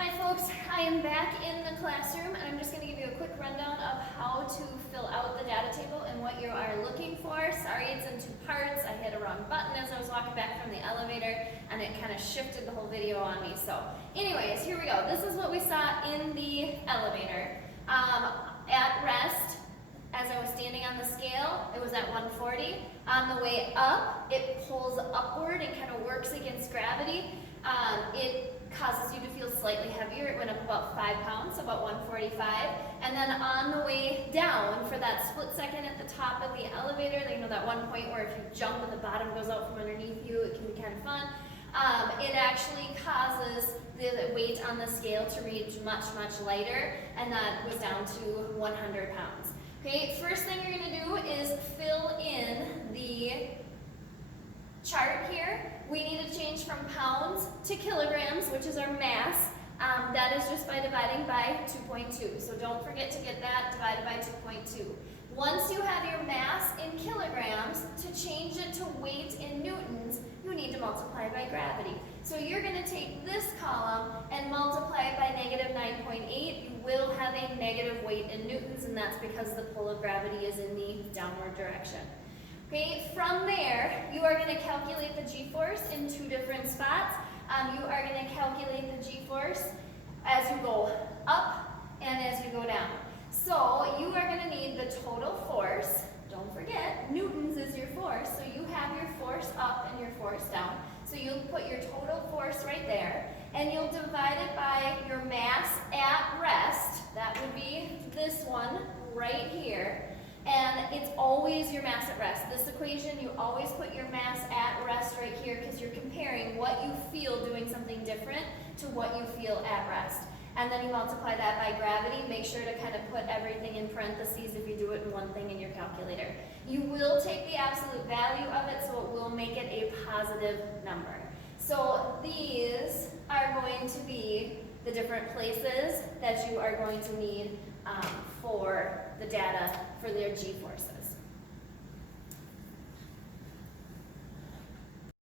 Hi folks, I am back in the classroom and I'm just going to give you a quick rundown of how to fill out the data table and what you are looking for. Sorry it's in two parts. I hit a wrong button as I was walking back from the elevator and it kind of shifted the whole video on me. So anyways, here we go. This is what we saw in the elevator. At rest, as I was standing on the scale, it was at 140. On the way up, it pulls upward and kind of works against gravity. It causes you to feel slightly heavier. It went up about 5 pounds, so about 145. And then on the way down, for that split second at the top of the elevator, you know, that one point where if you jump and the bottom goes out from underneath you, it can be kind of fun. It actually causes the weight on the scale to reach much, much lighter, and that was down to 100 pounds. Okay, first thing you're going to do is fill in the chart here. We need to change from pounds to kilograms, which is our mass. That is just by dividing by 2.2. So don't forget to get that divided by 2.2. Once you have your mass in kilograms, to change it to weight in newtons, you need to multiply by gravity. So you're going to take this column and multiply it by negative 9.8. You will have a negative weight in newtons, and that's because the pull of gravity is in the downward direction. Okay, from there, you are going to calculate the g-force in two different spots. You are going to calculate the g-force as you go up and as you go down. So you are going to need the total force. Don't forget, newtons is your force, so you have your force up and your force down. So you'll put your total force right there, and you'll divide it by your mass at rest. That would be this one right here. And it's always your mass at rest. This equation, you always put your mass at rest right here because you're comparing what you feel doing something different to what you feel at rest. And then you multiply that by gravity. Make sure to kind of put everything in parentheses if you do it in one thing in your calculator. You will take the absolute value of it, so it will make it a positive number. So these are going to be the different places that you are going to need for the data for their g-forces.